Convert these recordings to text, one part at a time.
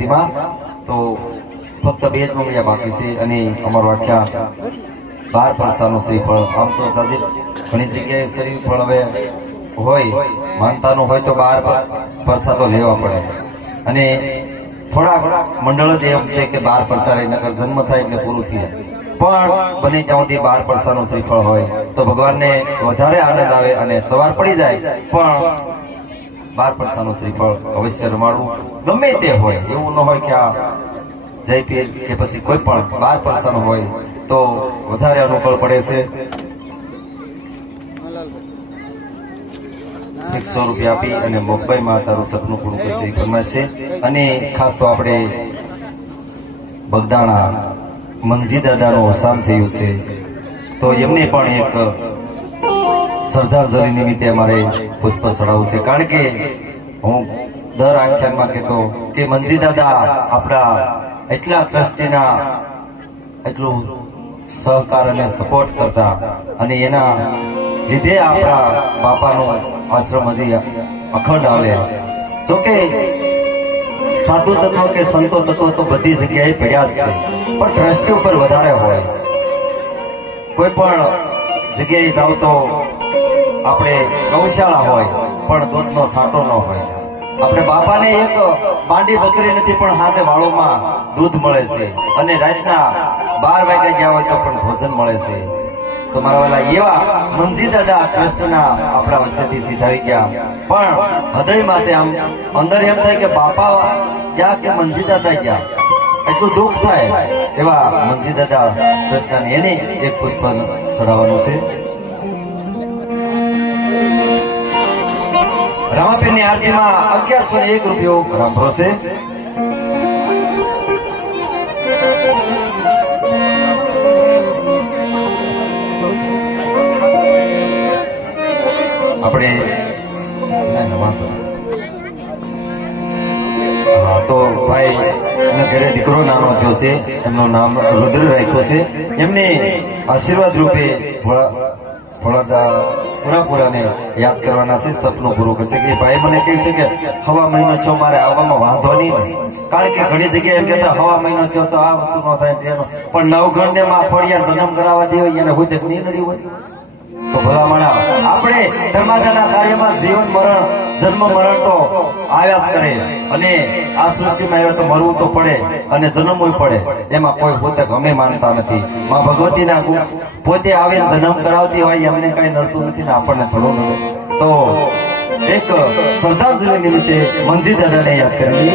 આરતીમાં તો ફક્ત બે જ મંગળિયા બાકી છે અને અમારો આખ્યા બાર પરસાનું શ્રીફળ આમ તો સાદી ઘણી જગ્યાએ શ્રીફળ હવે હોય, માનતાનું હોય તો બાર પરસા તો લેવા પડે. અને થોડા મંડળ જ એમ છે કે બાર પરસા રહી નકર જન્મ થાય એટલે પૂરું થઈ પણ બને ત્યાં સુધી બાર પરસાનું શ્રીફળ હોય તો ભગવાનને વધારે આનંદ આવે અને સવાર પડી જાય. પણ બાર પરસાનું શ્રીફળ અવશ્ય રમાડવું. ગમે તે હોય, એવું ન હોય કે આ જય પીર કે પછી કોઈ પણ બાર પરસાનું હોય, તો વધારે અનુકૂળ પડે છે. એકસો રૂપિયા આપી અને મુંબઈમાં તારું સપનું પૂરું કરશે એ ફરમાઈશ છે. અને ખાસ તો આપણે બગદાણા મંજી દાદાનું અવસાન થયું છે. તો એમને પણ એક શ્રદ્ધાંજલિ નિમિત્તે અમારે પુષ્પ ચડાવવું છે. કારણ કે હું દર આખ્યાનમાં કહેતો કે મંજી દાદા, આપણા એટલા ટ્રસ્ટીના એટલું સહકાર અને સપોર્ટ કરતા અને એના લીધે આપણા બાપાનો આશ્રમ હજી અખંડ આવે. જોકે સાધુ તત્વ કે સંતો તત્વ તો બધી જગ્યાએ પડ્યા જ છે, પણ ટ્રસ્ટી ઉપર વધારે હોય. કોઈ પણ જગ્યાએ જાઓ તો આપણે ગૌશાળા હોય, પણ દૂધનો સાટો ન હોય. આપણે બાપાને એક બાંડી બકરી નથી, પણ હાથે વાળોમાં દૂધ મળે છે. અને રાતના બાર વાગ્યા ગયા હોય તો પણ ભોજન મળે છે. તો મારા વાલા, એવા મંજી દાદા ટ્રસ્ટના આપણા વચ્ચેથી સીધાવી ગયા. પણ હૃદયમાં આમ, અંદર એમ થાય કે બાપા ગયા કે મંજી દાદા ગયા. એટલું દુઃખ થાય એવા મંજી દાદા ટ્રસ્ટના એને એક પુષ્પ ચડાવવાનું છે. રામાપીરની આરતીમાં અગિયારસો એક રૂપિયો રાંભરો છે આપણે ના, ના, હા તો ભાઈ એના ઘરે દીકરો નાનો થયો છે એમનું નામ રુદ્ર રાખ્યો છે. એમને આશીર્વાદ રૂપે ભોળાદા પુરાપુરાને યાદ કરવાના છે, સપનું પૂરું કરશે કે ભાઈ મને કહે છે કે હવા મહિનો છો મારે આવવામાં વાંધો નહીં. કારણ કે ઘણી જગ્યાએ એમ કહેતા, હવા મહિનો છો તો આ વસ્તુ ન થાય પણ નવઘંડે માં ફળિયા જન્મ કરાવવા દેવાય, એને હું તે નહીં હોય તો આપણે ધર્માદાના કાર્યમાં જીવન મરણ, જન્મ મરણ તો આવ્યા જ કરે. અને આ સૃષ્ટિમાં આવ્યા તો મરવું તો પડે અને જન્મવું પડે. એમાં કોઈ પોતે ગમે માનતા નથી. માં ભગવતીના પોતે આવીને જન્મ કરાવતી હોય, એમને કઈ નડતું નથી ને આપણને થોડું નડે. તો એક શ્રદ્ધાંજલિ નિમિત્તે મંજી દાદાને યાદ કરવી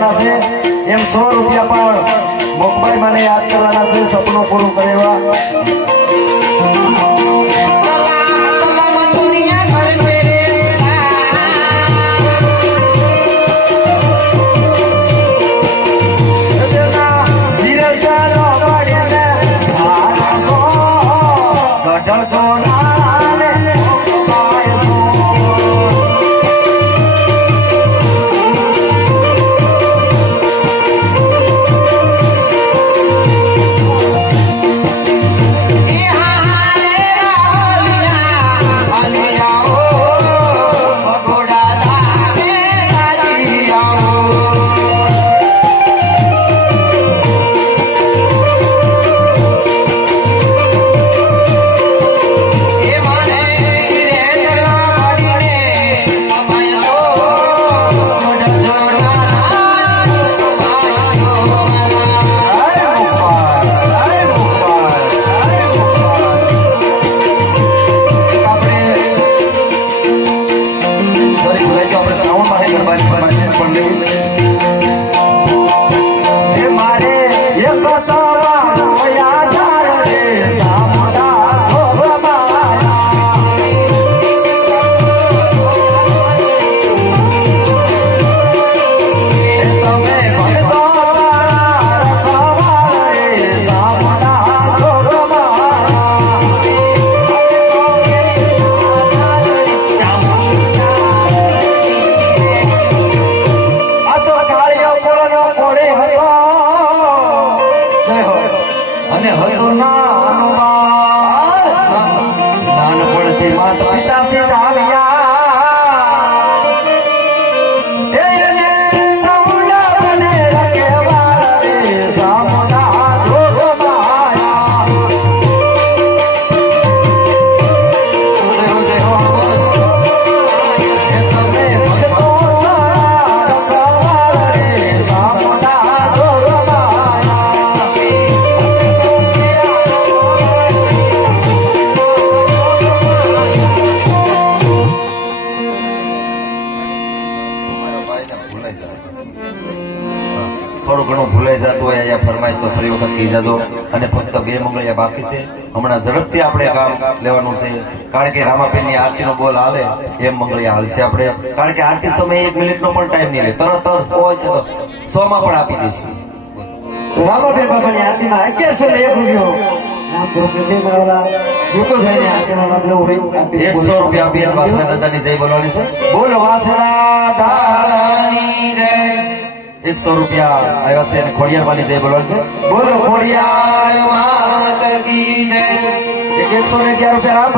કરવાના છે. એમ સો રૂપિયા પણ મોકભાઈ મને યાદ કરવાના છે, સપનું પૂરું કરે એવા. Hallelujah. નાનપણથી માતા પિતા સીધાવ્યા થોડું ઘણું ભૂલાઈ જતું હોય અહીંયા ફરમાઈશ તો ફરી વખત કહી જજો. અને ફક્ત બે મંગળિયા બાકી છે. હમણાં ઝડપથી આપણે કામ લેવાનું છે. કારણ કે રામાબેનની આરતીનો બોલ આવે એમ મંગળિયા હાલશે આપણે. કારણ કે આરતી સમયે એક મિનિટનો પણ ટાઈમ નહીં લે. તરત જ હોય છે તો સો માં પણ આપી દઈશું. રામાભાઈ બાબાની આરતીમાં અગિયારસો ને એક રૂપિયો. એકસો રૂપિયા આપી વાસણા દાદાની જય બોલવાની છે. બોલો વાસણા દાદાની જય. એકસો રૂપિયા આવ્યા છે અને ખોડિયારમાંની જય બોલવાનું છે બોલો ખોડિયાર માત કી જય એકસો ને અગિયાર રૂપિયા.